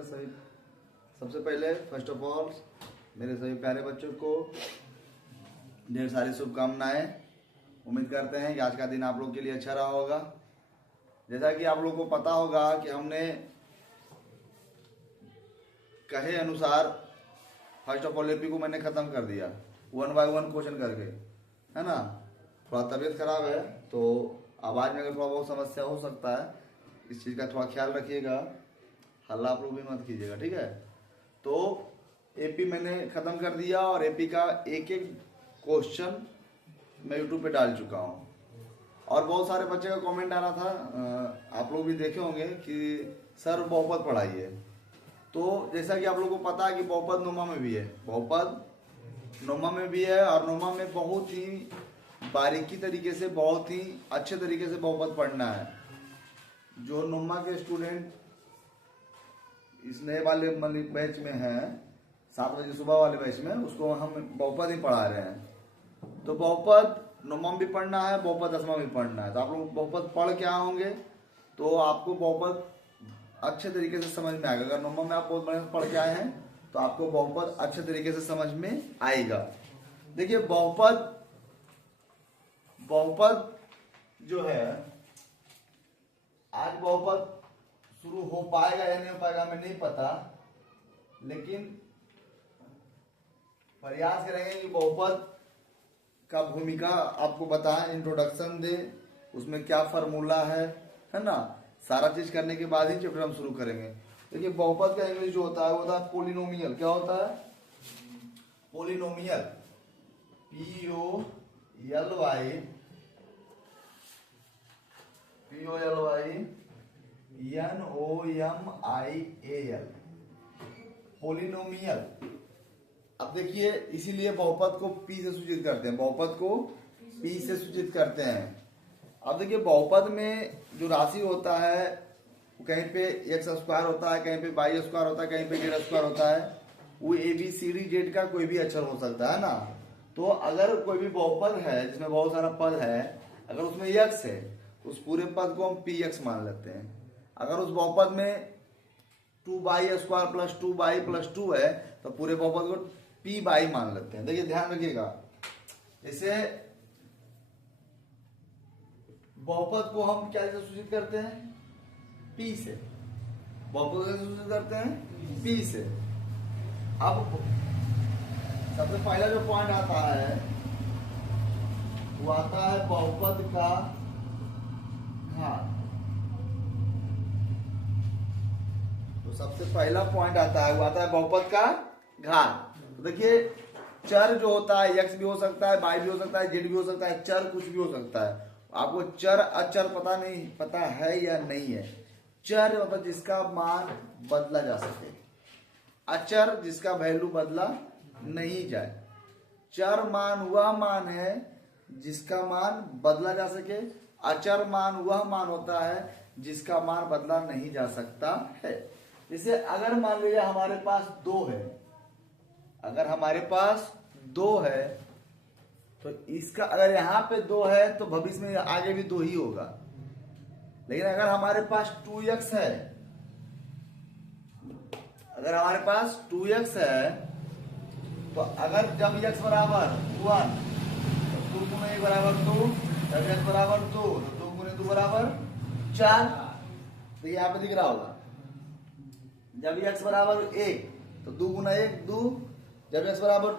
मेरे सभी सबसे पहले फर्स्ट ऑफ ऑल मेरे सभी प्यारे बच्चों को ढेर सारी शुभकामनाएं। उम्मीद करते हैं कि आज का दिन आप लोग के लिए अच्छा रहा होगा। जैसा कि आप लोग को पता होगा कि हमने कहे अनुसार फर्स्ट ऑफ ऑल एपी को मैंने ख़त्म कर दिया 1 बाय 1 क्वेश्चन करके, है ना। थोड़ा तबीयत खराब है तो आवाज़ में अगर थोड़ा बहुत समस्या हो सकता है, इस चीज़ का थोड़ा ख्याल रखिएगा। हल्ला आप लोग भी मत कीजिएगा, ठीक है। तो एपी मैंने ख़त्म कर दिया और एपी का एक एक क्वेश्चन मैं यूट्यूब पे डाल चुका हूँ। और बहुत सारे बच्चे का कमेंट आ रहा था, आप लोग भी देखे होंगे कि सर बहुपद पढ़ाइए। तो जैसा कि आप लोगों को पता है कि बहुपद नोमा में भी है, बहुपद नोमा में भी है और नोमा में बहुत ही बारीकी तरीके से, बहुत ही अच्छे तरीके से बहुपद पढ़ना है। जो नोमा के स्टूडेंट इस नए वाले बैच में हैं, 7 बजे सुबह वाले बैच में, उसको हम बहुपद ही पढ़ा रहे हैं। तो बहुपद नौमा भी पढ़ना है, बहुपद 10वां भी पढ़ना है। तो आप लोग बहुपद पढ़ के आएंगे तो आपको बहुपद अच्छे तरीके से समझ में आएगा। अगर नौमा में आप बहुत बढ़िया पढ़ के आए हैं तो आपको बहुपद अच्छे तरीके से समझ में आएगा। देखिए बहुपद जो है, आज बहुपद शुरू हो पाएगा या नहीं हो पाएगा हमें नहीं पता, लेकिन प्रयास करेंगे कि बहुपद का भूमिका आपको बताएं, इंट्रोडक्शन दे, उसमें क्या फार्मूला है ना। सारा चीज करने के बाद ही चैप्टर हम शुरू करेंगे। देखिए बहुपद का इंग्लिश जो होता है वो होता है पोलिनोमियल। क्या होता है? Polynomial, POLYNOMIAL, polynomial. अब देखिए इसीलिए बहुपद को P से सूचित करते हैं, बहुपद को P से सूचित करते हैं। अब देखिए बहुपद में जो राशि होता है कहीं पे x स्क्वायर होता है, कहीं पे y स्क्वायर होता है, कहीं पे z स्क्वायर होता है। वो ABCD का कोई भी अक्षर हो सकता है ना। तो अगर कोई भी बहुपद है जिसमें बहुत सारा पद है, अगर उसमें x है तो उस पूरे पद को हम px मान लेते हैं। अगर उस बहुपद में 2y square plus 2y plus 2 है तो पूरे बहुपद को p बाई मान लेते हैं। देखिए ध्यान रखिएगा, इसे बहुपद को हम क्या से सूचित करते हैं? p से। बहुपद कैसे सूचित करते हैं? p से। अब सबसे पहला जो पॉइंट आता है वो आता है बहुपद का घात। तो सबसे पहला पॉइंट आता है वो आता है बहुपद का घात। तो देखिए चर जो होता है x भी हो सकता है, y भी हो सकता है, z भी हो सकता है, चर कुछ भी हो सकता है। आपको चर अचर पता है या नहीं है? चर मतलब जिसका मान बदला जा सके, अचर जिसका वैल्यू बदला नहीं जाए। चर मान वह मान है जिसका मान बदला जा सके, अचर मान वह मान होता है जिसका मान बदला नहीं जा सकता है। जैसे अगर मान लीजिए हमारे पास 2 है, अगर हमारे पास 2 है तो इसका अगर यहाँ पे 2 है तो भविष्य में आगे भी 2 ही होगा। लेकिन अगर हमारे पास 2x है, अगर हमारे पास 2x है तो अगर जब x बराबर 1 तो 2 गुणे 1 बराबर 2, जब x बराबर 2 तो 2 गुणे 2 बराबर 4। तो यहाँ पे दिख रहा होगा, जब x बराबर 1 तो 2 गुना 1 2, जब x बराबर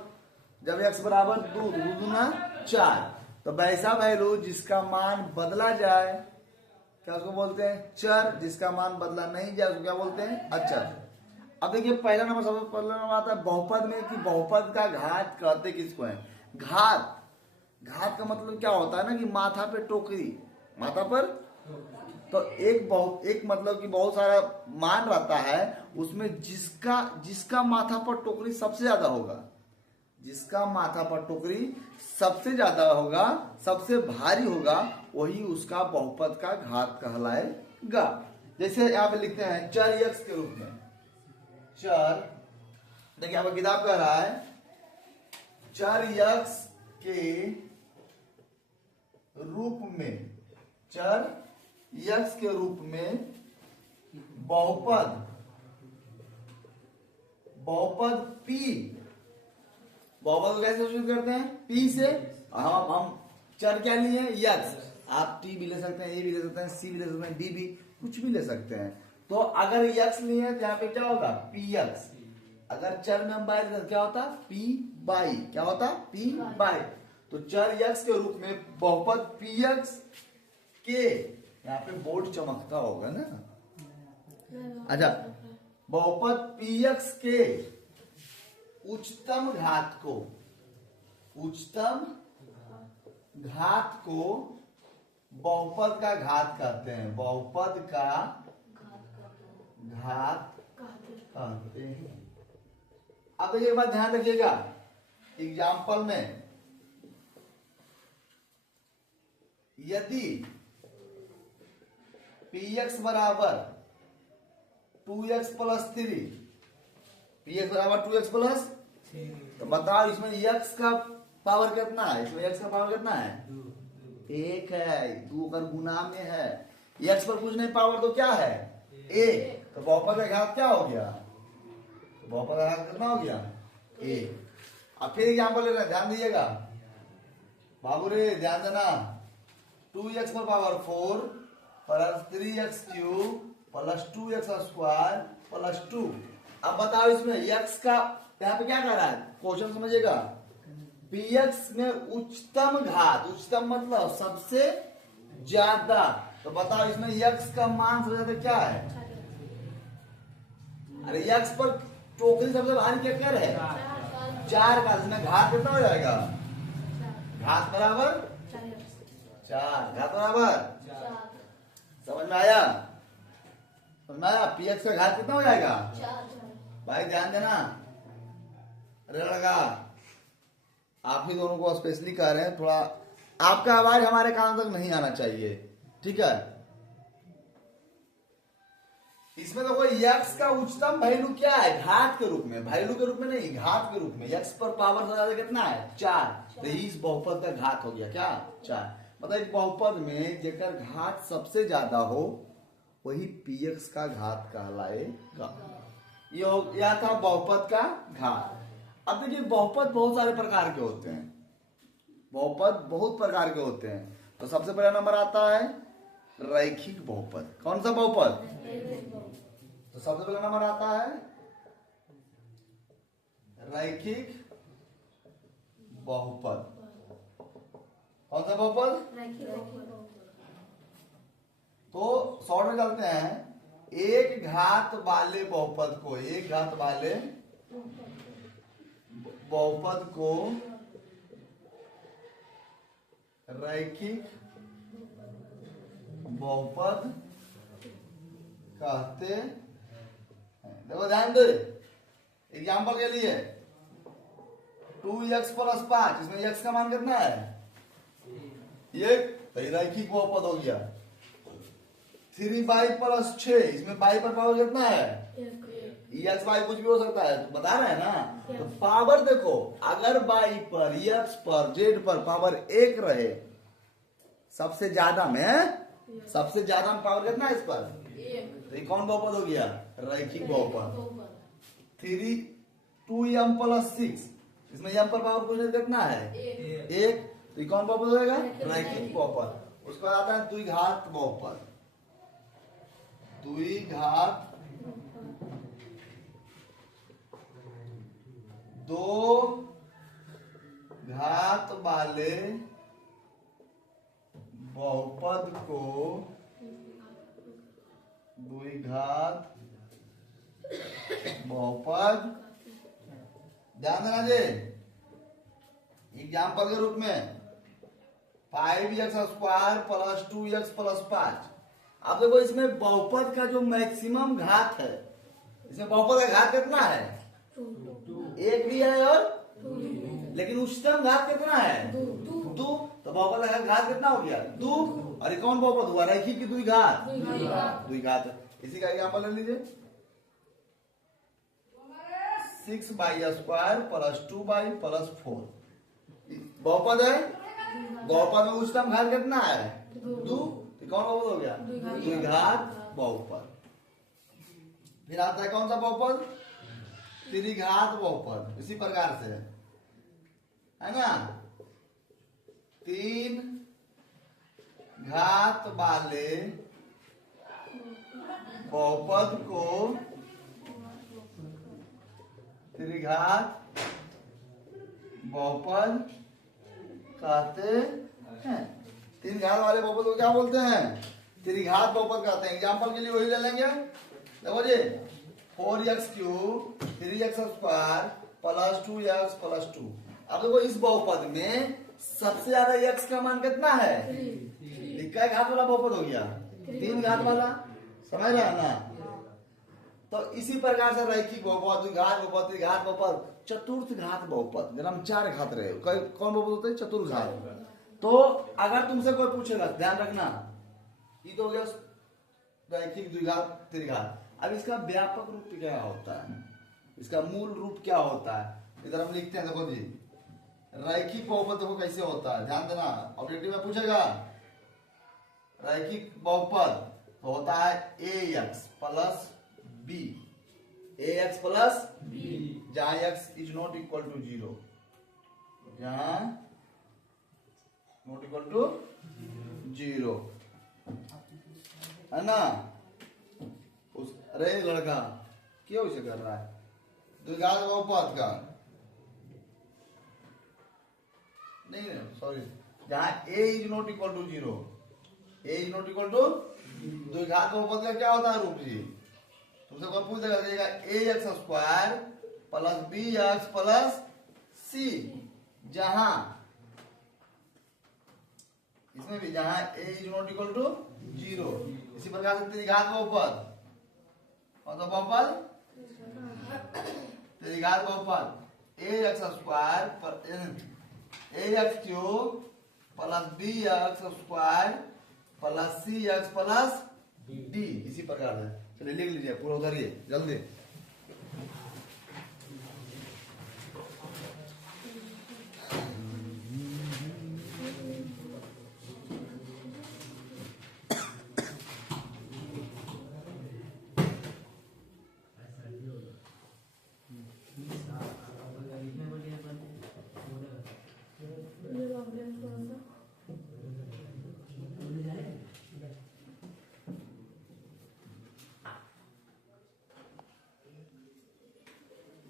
2 तो 2 गुना 4। तो वैसा वैल्यू जिसका मान बदला जाए क्या उसको बोलते हैं? चर। जिसका मान बदला नहीं जाए उसको क्या बोलते हैं? अचर। अब देखिए पहला नंबर, सबसे पहला नंबर आता है बहुपद में कि बहुपद का घात कहते किसको है? घात। घात का मतलब क्या होता है ना कि माथा पे टोकरी, माथा पर। तो एक मतलब कि बहुत सारा मान रहता है, उसमें जिसका माथा पर टोकरी सबसे ज्यादा होगा, जिसका माथा पर टोकरी सबसे ज्यादा होगा, सबसे भारी होगा, वही उसका बहुपद का घात कहलाएगा। जैसे यहाँ पे लिखते हैं चर x के रूप में, चर, देखिए यहाँ पर किताब कह रहा है चर x के रूप में, चर x के रूप में बहुपद बहुपद p, बहुपद को कैसे सूचित करते हैं? p से। हम चर क्या लिए? यक्स। आप t भी ले सकते हैं, a भी ले सकते हैं, c भी ले सकते हैं, d भी, कुछ भी ले सकते हैं। तो अगर यक्स लिए हैं तो यहाँ पे क्या होगा? p x. अगर चर में हम बाई लेते क्या होता? p by. क्या होता? p by. तो चर यक्स के रूप में बहुपद p यक्स के, यहाँ पे बोर्ड चमकता होगा ना। अच्छा, बहुपद p यक्स के उच्चतम घात को, उच्चतम घात को बहुपद का घात कहते हैं। बहुपद का घात कहते हैं। अब देखिए, एक बात ध्यान रखिएगा, एग्जाम्पल में यदि px बराबर 2x प्लस 3, px बराबर 2x प्लस, तो बताओ इसमें x का पावर कितना है? इसमें x का पावर कितना है? 1 है। 2 अगर गुना में है, x पर कुछ नहीं, पावर तो क्या है? 1। तो बहुपद का घात क्या हो गया? बहुपद का घात कितना हो गया? 1। अब फिर एग्जाम्पल ले रहे हैं, ध्यान दीजिएगा बाबू रे, ध्यान देना। 2x पर power 4 plus 3x cube plus 2x square plus 2। अब बताओ इसमें x का, यहाँ पे क्या कर रहा है? क्वेश्चन समझिएगा, px में उच्चतम घात, उच्चतम मतलब सबसे ज्यादा। तो बताओ इसमें x का मान सबसे ज्यादा क्या है? अरे x पर टोकरी सबसे भारी क्या कर है? 4 का। इसमें घात कितना हो जाएगा? घात बराबर 4। घात बराबर, समझ में आया? समझ में आया? px का घात कितना हो जाएगा? भाई ध्यान देना। अरे लड़का, आप ही दोनों को स्पेशली कह रहे हैं, थोड़ा आपका आवाज हमारे कान तक नहीं आना चाहिए, ठीक है? इसमें तो कोई x का उच्चतम वैल्यू क्या है? घात के रूप में, वैल्यू के रूप में नहीं, घात के रूप में। x पर पावर सबसे ज्यादा कितना है? 4। तो इस बहुपद का घात हो गया क्या? 4। मतलब एक बहुपद में जेकर घात सबसे ज्यादा हो वही px का घात कहलाएगा। यह था बहुपद का घात। अब देखिए, बहुपद बहुत सारे प्रकार के होते हैं, बहुपद बहुत प्रकार के होते हैं। तो सबसे पहला नंबर आता है रैखिक बहुपद। कौन सा बहुपद? तो सबसे पहला नंबर आता है रैखिक बहुपद। कौन सा बहुपद? तो शॉर्ट में चलते हैं, एक घात वाले बहुपद को, एक घात वाले बहुपद को रैखिक बहुपद कहते हैं। देखो ध्यान दो, एग्जाम्पल के लिए 2x प्लस 5, इसमें x का मान कितना है? 1। तो रैखिक बहुपद हो गया। 3y प्लस 6, इसमें y पर पावर कितना है? x y कुछ भी हो सकता है, तो बता रहे हैं ना। तो पावर देखो, अगर y पर, x पर, z पर पावर 1 रहे, सबसे ज्यादा में, सबसे ज्यादा में पावर कितना है इस पर? तो ये कौन बहुपद हो गया? रैखिक बहुपद। 2m प्लस 6, इसमें m पर पावर कुछ कितना है? 1। तो ये कौन बहुपद होगा? रैखिक बहुपद। उसके बाद आता है द्विघात बहुपद। द्विघात, दो घात वाले बहुपद को द्विघात बहुपद, ध्यान देना जी, एग्जाम्पल के रूप में 5x square plus 2x plus 5। अब देखो, इसमें बहुपद का जो मैक्सिमम घात है, इसमें बहुपद का घात कितना है? 1 भी है और 2, लेकिन उच्चतम घात कितना है? 2। तो बहुपद का घात कितना हो गया? 2। और कौन बहुपद हुआ? रैखिक की द्विघात, द्विघात। इसी का एग्जाम्पल ले लीजिए, 6y square plus 2y plus 4 बहुपद है। बहुपद में उच्चतम घात कितना है? 2। कौन बहुपद हो गया? द्विघात बहुपद। फिर आता है कौन सा बहुपद? त्रिघात बहुपद इसी प्रकार से है ना, 3 घात वाले बहुपद को त्रिघात बहुपद कहते हैं। 3 घात वाले बहुपद को क्या बोलते हैं? त्रिघात बहुपद कहते हैं। एग्जाम्पल के लिए वही ले लेंगे, देखो जी 4x³ 3x² plus 2x plus 2। अब देखो इस बहुपद में सबसे ज्यादा x का मान कितना है? क्या घात वाला बहुपद हो गया? 3 घात वाला, समझ रहे हैं ना? तो इसी प्रकार से रैखिक बहुपद, द्विघात बहुपद, त्रिघात बहुपद, चतुर्थ घात बहुपद, जब हम 4 घात रहे कौन बहुपद होते हैं? चतुर्घात। तो अगर तुमसे कोई पूछेगा, ध्यान रखना, ये तो हो गया रैखिक, द्विघात, त्रिघात। अब इसका व्यापक रूप क्या होता है, इसका मूल रूप क्या होता है? इधर हम लिखते हैं, देखो जी रैखिक बहुपद देखो कैसे होता है, ध्यान देना, ऑब्जेक्टिव में पूछेगा। रैखिक बहुपद होता है ax plus b, ax plus b, जहां x is not equal to 0, जहां नॉट इक्वल टू 0, है ना? अरे लड़का क्यों इसे कर रहा है? द्विघात बहुपद का नहीं, सॉरी, जहां a is not equal to 0, a is not equal to, द्विघात बहुपद का क्या होता है रूप जी? तुमसे कोई पूछ देगा ax² plus bx plus c, जहां इसमें भी जहां a is not equal to 0। इसी प्रकार से त्रिघात बहुपद, मतलब बहुपद त्रिघात बहुपद ax² ax³ plus bx² plus cx plus d, इसी प्रकार से। चलिए लिख लीजिए पूरा उधरिए जल्दी।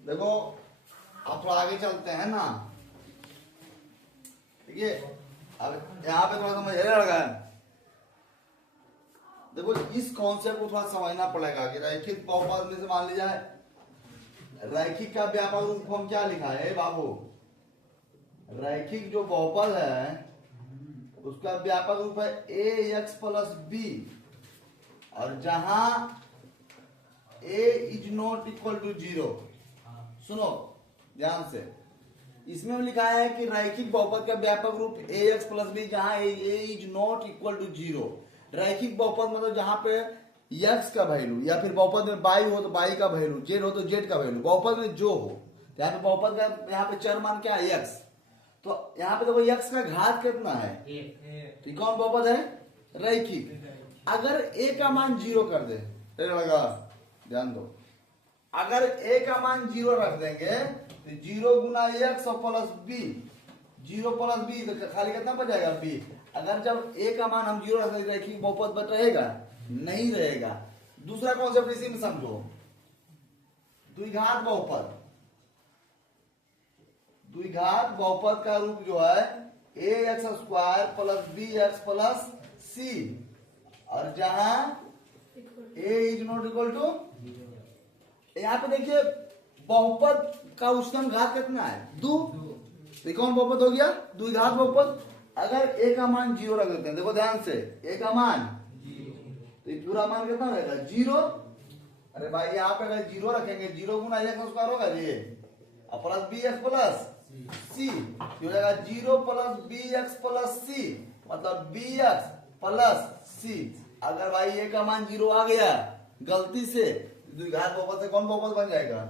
देखो आप थोड़ा आगे चलते हैं ना, ठीक है? अब यहाँ पे थोड़ा समझ लगा है, देखो इस कॉन्सेप्ट को थोड़ा समझना पड़ेगा कि रैखिक बहुपद में से मान लीजिए रैखिक का व्यापक रूप हम क्या लिखा है बाबू? रैखिक जो बहुपद है उसका व्यापक रूप है ax प्लस b, और जहां a is not equal to 0, सुनो ध्यान से, इसमें लिखा है कि रैखिक बहुपद का व्यापक रूप ax प्लस b, जहां a is not equal to 0। रैखिक बहुपद मतलब जहां पे x का वैल्यू, या फिर बहुपद में y हो तो y का वैल्यू, z हो तो z का वैल्यू, बहुपद में जो हो, यहाँ पे बहुपद का यहाँ पे चर मान क्या है? x। तो यहाँ पे देखो x का घात कितना है? तो कौन बहुपद है? रैखिक। अगर a का मान 0 कर दे, लगा ध्यान दो, अगर a का मान 0 रख देंगे तो 0 गुना x और प्लस b, 0 प्लस b तो खाली कितना बच जाएगा? b। अगर जब a का मान हम 0 रख देंगे रैखिक बहुपद बच रहेगा? नहीं रहेगा। दूसरा कॉन्सेप्ट इसी में समझो, द्विघात बहुपद, द्विघात बहुपद का रूप जो है ax² plus bx plus c, और जहां a is not equal to, यहाँ पे देखिए बहुपद का उच्चतम घात कितना है? 2। तो कौन बहुपद हो गया? द्विघात बहुपद। अगर a का मान 0 रख देते हैं, देखो ध्यान से, a का मान, तो ये पूरा मान कितना रहेगा? 0। अरे भाई यहाँ पे अगर 0 रखेंगे, 0 गुना x² होगा ये, और प्लस bx प्लस c, हो जाएगा 0 प्लस bx प्लस c, मतलब bx प्लस c। अगर भाई a का मान 0 आ गया गलती से, द्विघात बहुपद से कौन बहुपद बन जाएगा?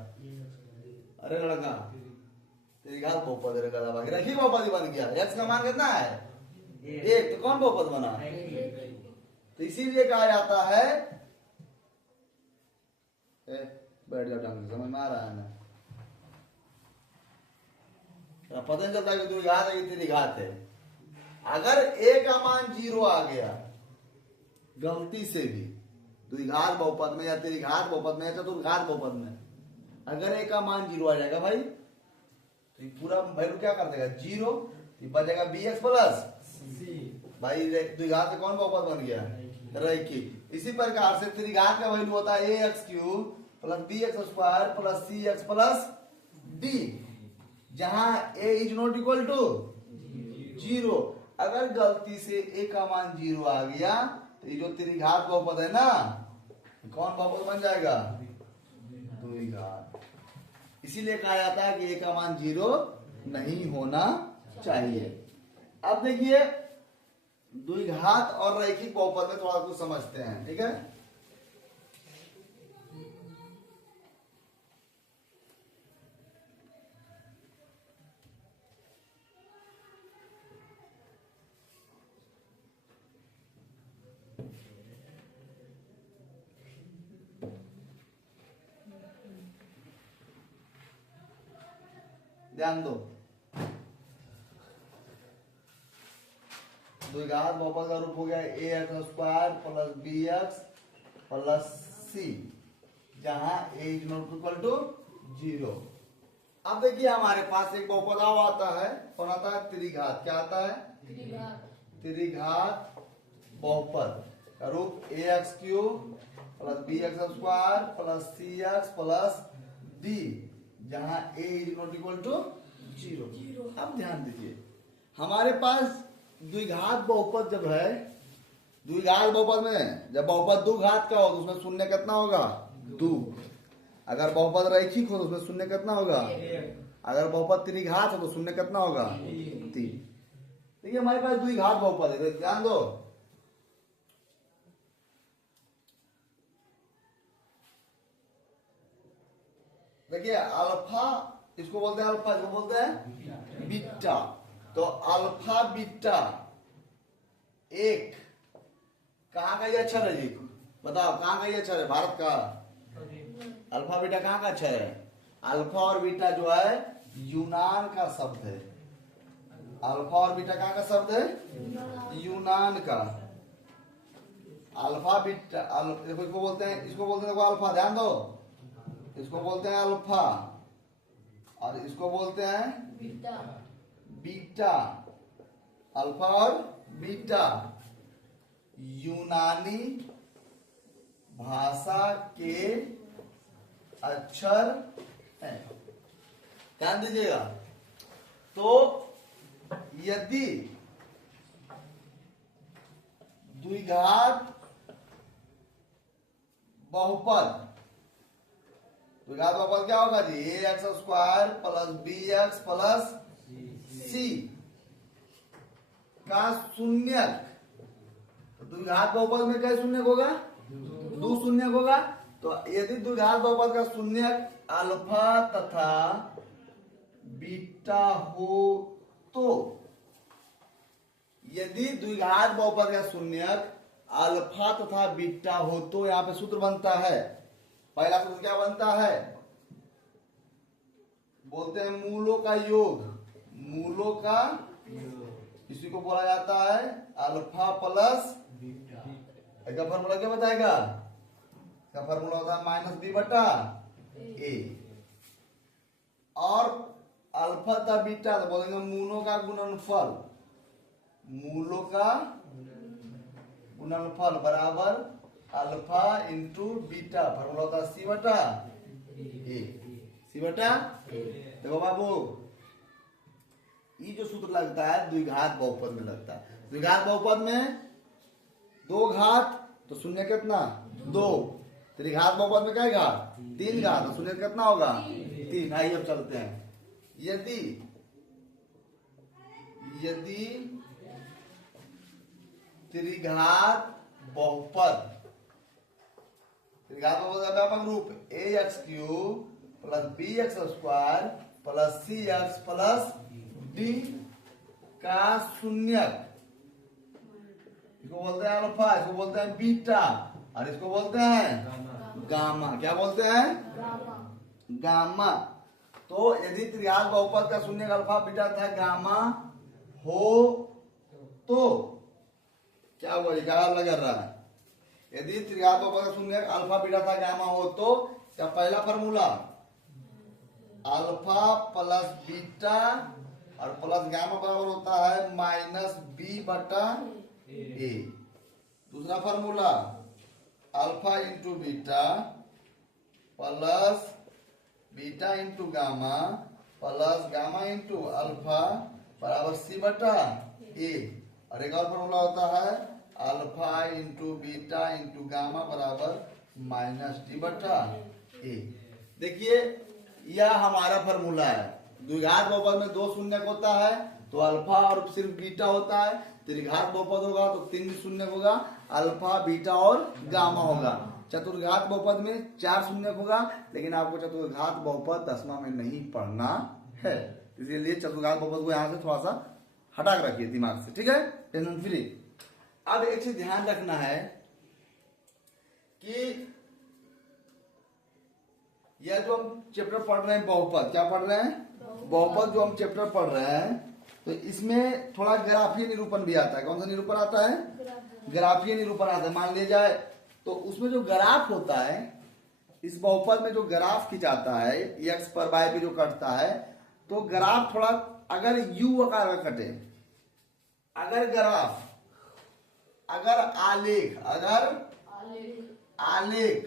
अरे लड़का त्रिघात बहुपद रहेगा, रैखिक बहुपद ही बन गया। x का मान कितना है? 1, तो कौन बहुपद बना? तो इसीलिए कहा जाता है, बैठ जाओ ढंग से, समझ में आ रहा है ना? पता नहीं चलता कि द्विघात है कि त्रिघात है। अगर a का मान 0 आ गया गलती से भी द्विघात बहुपद में या त्रिघात बहुपद में या चतुर्घात बहुपद में, अगर a का मान 0 आ जाएगा भाई तो ये पूरा वैल्यू क्या कर देगा 0, तो बचेगा bx प्लस भाई द्विघात से कौन बहुपद बन गया रैखिक। इसी प्रकार से त्रिघात का वैल्यू होता है ax cube plus bx square plus cx plus d, जहां a is not equal to 0। अगर गलती से a का मान 0 आ गया तो ये जो त्रिघात बहुपद है ना कौन बहुपद बन जाएगा द्विघात। इसीलिए कहा जाता है कि a का मान 0 नहीं होना चाहिए। अब देखिए द्विघात और रैखिक बहुपद में थोड़ा कुछ समझते हैं, ठीक है। ध्यान दो, द्विघात बहुपद का रूप हो गया ax square plus bx plus c, जहां a is not equal to 0। अब देखिए हमारे पास एक बहुपद और आता है, कौन आता है त्रिघात। क्या आता है त्रिघात बहुपद का रूप ax cube plus bx square plus cx plus d, जहां a is not equal to 0। अब ध्यान दीजिए हमारे पास द्विघात बहुपद जब है, द्विघात बहुपद में जब बहुपद दो घात का हो तो उसमें शून्य कितना होगा 2। अगर बहुपद रैखिक हो तो उसमें शून्य कितना होगा, अगर बहुपद त्रिघात हो तो शून्य कितना होगा 3। देखिए हमारे पास द्विघात बहुपद है, तो ध्यान दो देखिए अल्फा इसको बोलते हैं अल्फा, इसको बोलते हैं बीटा। तो अल्फा बीटा एक कहाँ का ये अक्षर है जी, बताओ कहाँ का ये अक्षर है भारत का, अल्फा बीटा कहाँ का अक्षर है। अल्फा और बीटा जो है यूनान का शब्द है, अल्फा और बीटा कहाँ का शब्द है यूनान का। अल्फा बीटा इसको बोलते हैं, इसको बोलते हैं अल्फा, ध्यान दो, इसको बोलते हैं अल्फा और इसको बोलते हैं बीटा। अल्फा और बीटा यूनानी भाषा के अक्षर हैं, ध्यान दीजिएगा। तो यदि द्विघात बहुपद, द्विघात बहुपद क्या होगा जी ax square plus bx plus c का शून्यक, द्विघात बहुपद में क्या शून्यक होगा 2 शून्यक होगा। तो यदि द्विघात बहुपद का शून्यक अल्फा तथा बीटा हो तो, यदि द्विघात बहुपद का शून्यक अल्फा तथा बीटा हो तो यहां पे सूत्र बनता है, पहला सूत्र क्या बनता है बोलते हैं मूलों का योग, मूलों का इसी को बोला जाता है अल्फा प्लस बीटा। इसका फॉर्मूला क्या बताएगा, इसका फॉर्मूला होता है माइनस बी बटा ए, और अल्फा तथा बीटा तो बोलेंगे मूलों का गुणनफल, मूलों का गुणनफल बराबर अल्फा इंटू बीटा, फॉर्मूला होता है सी बटा ए, सी बटा। देखो बाबू ये जो सूत्र लगता है द्विघात बहुपद में लगता है। द्विघात बहुपद में 2 घात तो शून्य कितना 2, त्रिघात बहुपद में क्या घात 3 घात तो शून्य कितना होगा 3। आइए अब चलते हैं, यदि त्रिघात बहुपद, त्रिघात बहुपद का व्यापक रूप ax cube plus bx square plus cx plus d का शून्यक, इसको बोलते हैं अल्फा, इसको बोलते हैं बीटा और इसको बोलते हैं गामा। क्या बोलते हैं गामा। तो यदि त्रिघात बहुपद का शून्य अल्फा बीटा तथा गामा हो तो क्या हुआ, क्या लग रहा है? यदि त्रिघात बहुपद का शून्य अल्फा बीटा तथा गामा हो तो क्या पहला फॉर्मूला अल्फा प्लस बीटा और प्लस गामा बराबर होता है माइनस बी बटा ए। दूसरा formula alpha into beta plus beta into gamma plus gamma into alpha बराबर सी बटा ए। और एक और फॉर्मूला होता है alpha into beta into gamma बराबर माइनस डी बटा ए। देखिए यह हमारा फॉर्मूला है। द्विघात बहुपद में दो शून्य होता है तो अल्फा और सिर्फ बीटा होता है। त्रिघात बहुपद होगा तो तीन शून्य होगा, अल्फा बीटा और गामा होगा। चतुर्घात बहुपद में चार शून्य होगा, लेकिन आपको चतुर्घात बहुपद 10वां में नहीं पढ़ना है, इसीलिए चतुर्घात बहुपद को यहाँ से थोड़ा सा हटा के रखिए दिमाग से, ठीक है, टेंशन फ्री। अब एक चीज ध्यान रखना है कि यह जो हम चैप्टर पढ़ रहे हैं बहुपद, क्या पढ़ रहे हैं? बहुपद जो हम चैप्टर पढ़ रहे हैं, तो इसमें थोड़ा ग्राफीय निरूपण भी आता है। कौन सा निरूपण आता है? ग्राफीय निरूपण आता है। मान लिया जाए तो उसमें जो ग्राफ होता है, इस बहुपद में जो ग्राफ खिंचाता है एक्स पर वाई पे जो कटता है, तो ग्राफ थोड़ा अगर यू आकार का कटे, अगर ग्राफ, अगर आलेख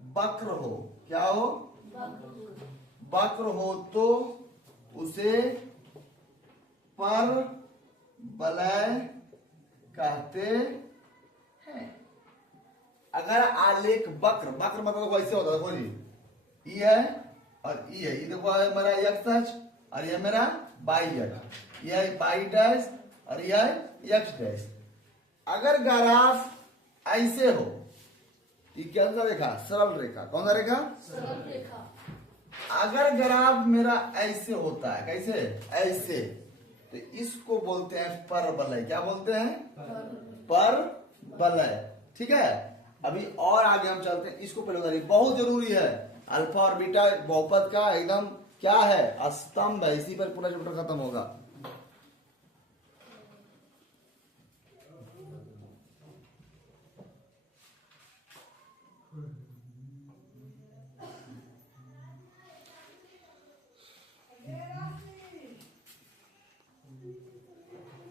वक्र हो, क्या हो? वक्र हो तो उसे परवलय कहते हैं। अगर आलेख वक्र मतलब वैसे होता है, देखो जी, ई है और ई है, ये देखो मेरा एक्स अक्ष और ये मेरा वाई अक्ष, ये है वाई डैश और ये है एक्स डैश। अगर ग्राफ ऐसे हो, ये क्या सा रेखा? सरल रेखा। कौन सा रेखा? सरल रेखा। अगर ग्राफ मेरा ऐसे होता है, कैसे? ऐसे, तो इसको बोलते हैं परवलय। क्या बोलते हैं? परवलय। ठीक है, अभी और आगे हम चलते हैं, इसको पहले बताइए, बहुत जरूरी है। अल्फा और बीटा बहुपद का एकदम क्या है? स्तंभ है, इसी पर पूरा चैप्टर खत्म होगा।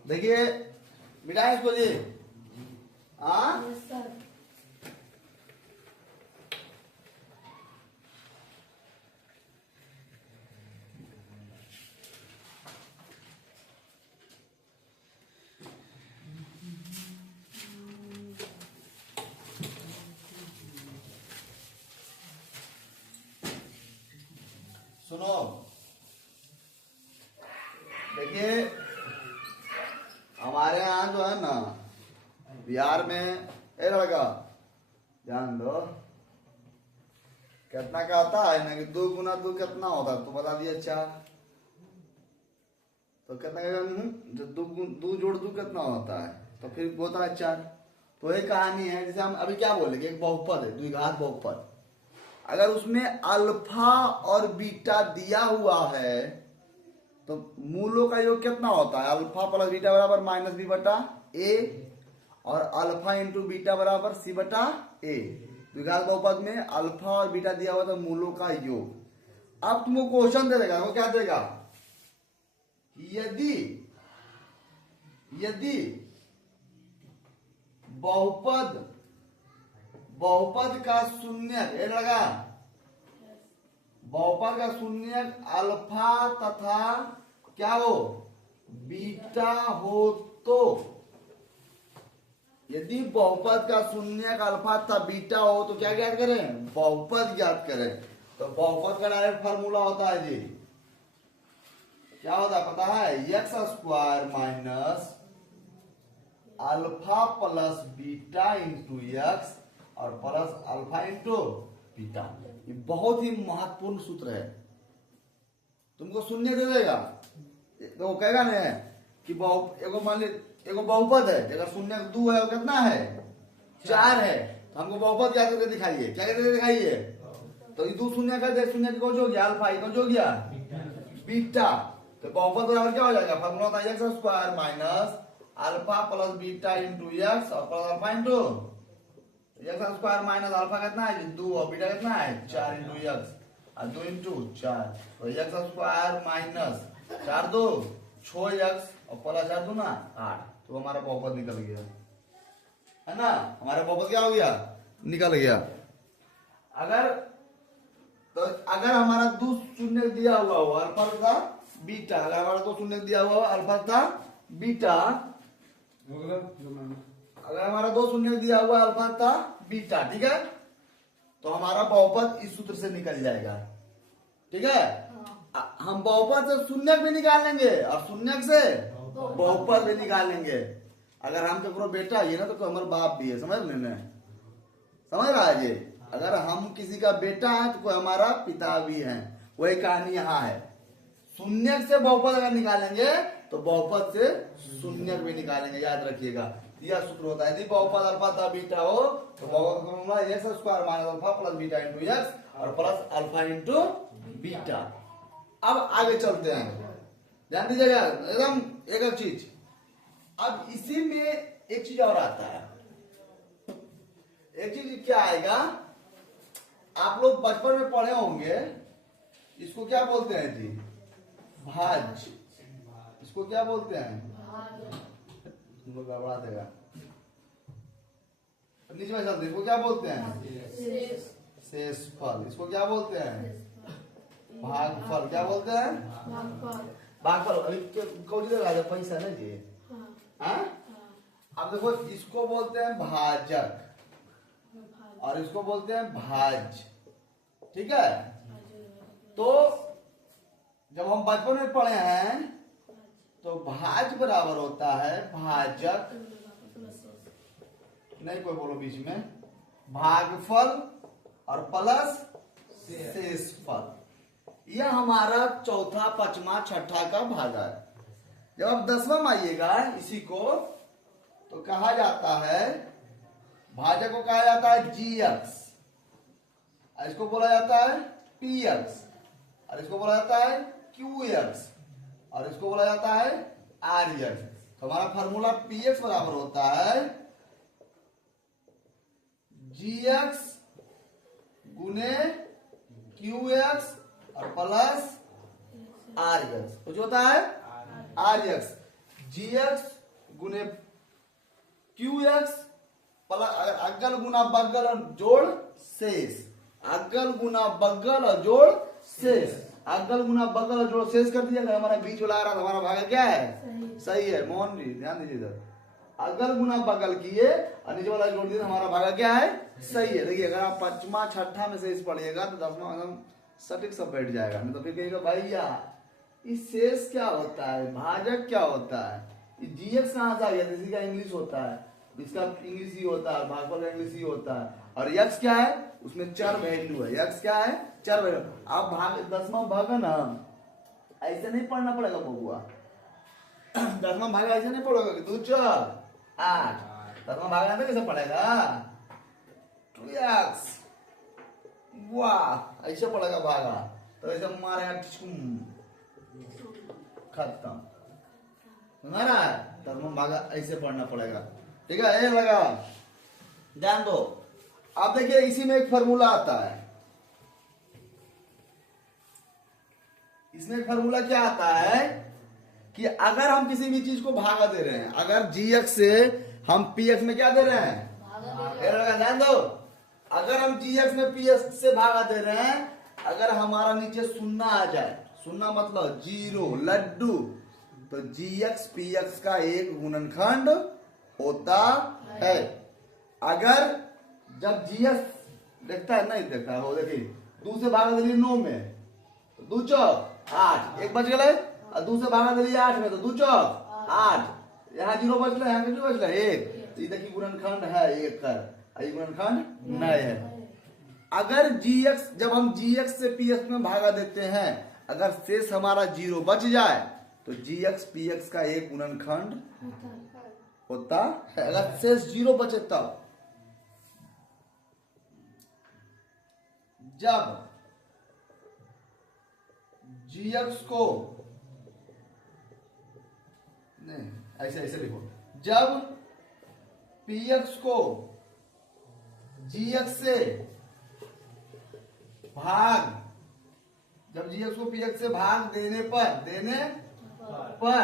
देखिए मिटाए इसको जी। सुनो, देखिए हमारे यहाँ जो है ना बिहार में, ए लड़का ध्यान दो, कितना का आता है ना कि 2 गुना 2 कितना होता है? तो बता दिया 4। तो कितना जो 2 जोड़ 2 कितना होता है? तो फिर होता है 4। तो ये कहानी है, जैसे हम अभी क्या बोले कि एक बहुपद है, द्विघात बहुपद, अगर उसमें अल्फा और बीटा दिया हुआ है तो मूलों का योग कितना होता है? अल्फा प्लस बीटा बराबर माइनस बी बटा ए, और अल्फा इंटू बीटा बराबर सी बटा ए। द्विघात बहुपद में अल्फा और बीटा दिया हुआ तो मूलों का योग। अब तुमको क्वेश्चन दे देगा, वो क्या देगा? यदि बहुपद का शून्य, ये लगा बहुपद का शून्य अल्फा तथा क्या हो? बीटा हो तो, यदि बहुपद का शून्य अल्फा तथा बीटा हो तो क्या ज्ञात करें? बहुपद ज्ञात करें। तो बहुपद का डायरेक्ट फार्मूला होता है जी, क्या होता है पता है? X square minus alpha plus beta into X और प्लस अल्फा इंटू बीटा। ये बहुत ही महत्वपूर्ण सूत्र है, तुमको शून्य दे देगा तो वो कहेगा ना कि एगो मान लीजिए एगो बहुपद है, अगर शून्य 2 है वो कितना है? 4 है। तो हमको बहुपद क्या करके दिखाइए? क्या करके दिखाइए? तो ये दो शून्य का देख, शून्य कौन हो गया अल्फा, कौन हो गया बीटा। तो बहुपद बराबर क्या हो जाएगा, फॉर्मूला था X square minus alpha plus beta into X और plus alpha into X square minus alpha कितना है 2 और बीटा कितना है 4 इंटू एक्स और 2 इंटू 4। तो एक्स स्क्वायर माइनस 4 2 6 एक्स और प्लस 4 2 ना 8। तो हमारा बहुपद निकल गया है ना, हमारा बहुपद क्या हो गया निकल गया। अगर हमारा दो शून्य दिया हुआ हो अल्फा था बीटा, अगर हमारा दो शून्य दिया हुआ हो अल्फा था बीटा, अगर हमारा दो शून्य दिया हुआ अल्फा था बीटा, ठीक है, तो हमारा बहुपद इस सूत्र से निकल जाएगा। ठीक है, हम बहुपद से शून्यक भी निकाल लेंगे और शून्यक से बहुपद भी निकाल लेंगे। अगर हम करो बेटा ये ना तो हमारे बाप भी है, समझ लेना, समझ रहा है जी। अगर हम किसी का बेटा है तो कोई हमारा पिता भी है, वही कहानी यहाँ है। शून्यक से बहुपद अगर निकालेंगे तो बहुपद से शून्यक भी निकालेंगे, याद रखिएगा। यह सूत्र होता है, यदि बहुपद अल्फा था बीटा हो तो बहुपद x square minus alpha plus beta into X और प्लस अल्फा इंटू बीटा। अब आगे चलते हैं, ध्यान दीजिएगा एकदम एक एक चीज। अब इसी में एक चीज और आता है, एक चीज क्या आएगा, आप लोग बचपन में पढ़े होंगे, इसको क्या बोलते हैं जी भाज, इसको क्या बोलते हैं गड़बड़ा देगा नीचे में चलते, इसको क्या बोलते हैं शेषफल, इसको क्या बोलते हैं भागफल, क्या बोलते हैं भागफल। अभी कौन राजा पैसा नहीं जी, हाँ? अब देखो इसको बोलते हैं भाजक और इसको बोलते हैं भाज, ठीक है। तो जब हम बचपन में पढ़े हैं तो भाज बराबर होता है भाजक, नहीं कोई बोलो बीच में, भागफल और प्लस शेषफल। यह हमारा चौथा पांचवा छठा का भागा है। जब आप 10वां में आइएगा इसी को तो कहा जाता है, भाजक को कहा जाता है GX, इसको बोला जाता है PX और इसको बोला जाता है QX और इसको बोला जाता है RX। तो हमारा फॉर्मूला PX बराबर होता है GX गुने QX और प्लस RX, कुछ होता है RX, GX गुने QX प्लस अगल गुना बगल और जोड़ शेष, अगल गुना बगल और जोड़ शेष, अगल गुना बगल और जोड़ शेष कर दिया। हमारा बीच वाला आ रहा था, हमारा भागा क्या है सही है, मोहन जी ध्यान दीजिए इधर, अगल गुना बगल किए और नीचे वाला जोड़ दिया, हमारा भागा क्या है सही है। देखिए अगर आप पांचवा छठा में शेष पढ़िएगा तो 10वां एकदम सटीक सब बैठ जाएगा, नहीं तो फिर कहिएगा भैया इस शेष क्या होता है, भाजक क्या होता है, GX कहां से आ गया, किसी का इंग्लिश होता है, इसका इंग्लिश ही होता है, भागफल का इंग्लिश ही होता है, और x क्या है उसमें 4 वैल्यू है, x क्या है 4 वैल्यू। आप भाग 10वां भागा ना ऐसे नहीं पढ़ना पड़ेगा बबुआ, 10वां भागा ऐसे नहीं पढ़ोगे कि 2 4 8, 10वां भागा ना कैसे पढ़ेगा 2x, वाह ऐसे पढ़ेगा भागा, तो ऐसे मारे खत्म, हमारा 10वां भागा ऐसे पढ़ना पड़ेगा, ठीक है। ये लगा ध्यान दो। आप देखिए इसी में एक फार्मूला आता है, इसमें एक फार्मूला क्या आता है कि अगर हम किसी भी चीज को भागा दे रहे हैं, अगर GX से हम PX में क्या दे रहे हैं, ये लगा ध्यान दो, अगर हम GX में PX से भागा दे रहे हैं, अगर हमारा नीचे शून्य आ जाए, शून्य मतलब 0 लड्डू, तो GX PX का एक गुणनखंड होता है। अगर जब GX देखता है नहीं देखता है, वो देखिए 2 से भागा दिली 9 में तो 2 चौक 8, एक बच गए, और 2 से भागा दिली 8 में तो 2 चौक 8, यहाँ 0 बच गया, यहाँ कितने बच गया 1, तो देखिए गुणनखंड है 1 कर, ये गुणनखंड नहीं है। अगर GX जब हम GX से PX में भागा देते हैं, अगर शेष हमारा 0 बच जाए तो GX PX का एक गुणनखंड होता है। अगर शेष 0 बचे तब, जब gx को नहीं, ऐसे ऐसे लिखो, जब px को gx से भाग, जब gx को px से भाग देने पर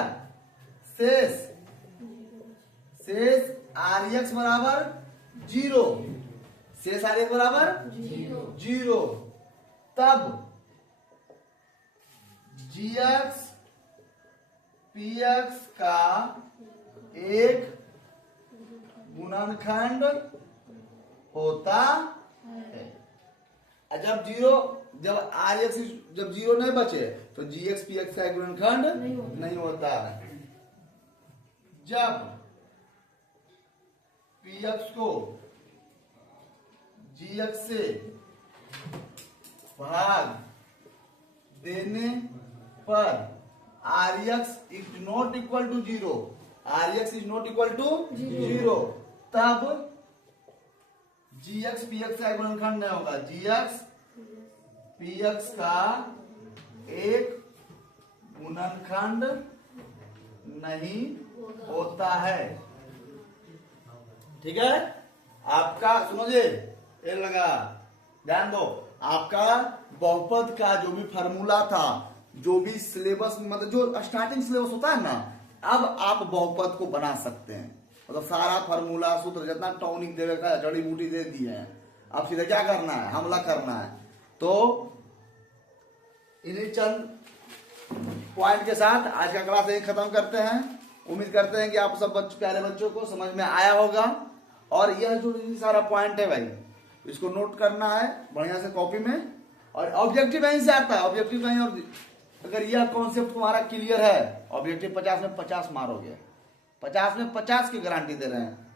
शेष rx बराबर 0, शेष rx बराबर 0, तब gx px का एक गुणनखंड होता है। जब rx जब 0 नहीं बचे तो gx px का एक गुणनखंड नहीं होता है। जब px को gx से भाग देने पर rx is not equal to 0, rx is not equal to 0, तब gx px का एक गुणनखंड नहीं होगा, gx px का एक गुणनखंड नहीं होता है। ठीक है, आपका सुनो जी, ये लगा ध्यान दो, आपका बहुपद का जो भी फार्मूला था, जो भी सिलेबस मतलब जो स्टार्टिंग सिलेबस होता है ना, अब आप बहुपद को बना सकते हैं। मतलब सारा फार्मूला सूत्र जितना टॉनिक देवे का जड़ी बूटी दे दिए हैं, अब सीधे क्या करना है, हमला करना है। तो इन्हीं चंद पॉइंट के साथ आज का क्लास यही खत्म करते हैं। उम्मीद करते हैं कि आप सब प्यारे बच्चों को समझ में आया होगा। और यह जो सारा पॉइंट है भाई, इसको नोट करना है बढ़िया से कॉपी में, और ऑब्जेक्टिव यहीं से आता है, ऑब्जेक्टिव कहीं और। अगर यह कॉन्सेप्ट तुम्हारा क्लियर है, ऑब्जेक्टिव 50 में 50 मारोगे, 50 में 50 की गारंटी दे रहे हैं।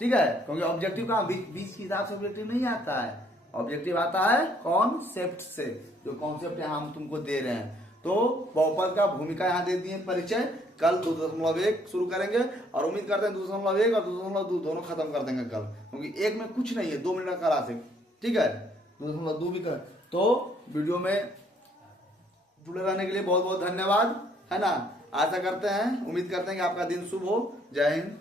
ठीक है, क्योंकि ऑब्जेक्टिव का 20 के हिसाब से ऑब्जेक्टिव नहीं आता है, ऑब्जेक्टिव आता है कॉन्सेप्ट से, जो कॉन्सेप्ट यहाँ हम तुमको दे रहे हैं। तो बहुपद का भूमिका यहाँ दे दिए परिचय, कल 2.1 शुरू करेंगे, और उम्मीद करते हैं 2.1 और 2.2 दोनों खत्म कर देंगे कल, क्योंकि एक में कुछ नहीं है, 2 मिनट का क्लास है। ठीक है, 2.2 भी कर। तो वीडियो में जुड़े रहने के लिए बहुत बहुत धन्यवाद, है ना। आशा करते हैं, उम्मीद करते हैं कि आपका दिन शुभ हो। जय हिंद।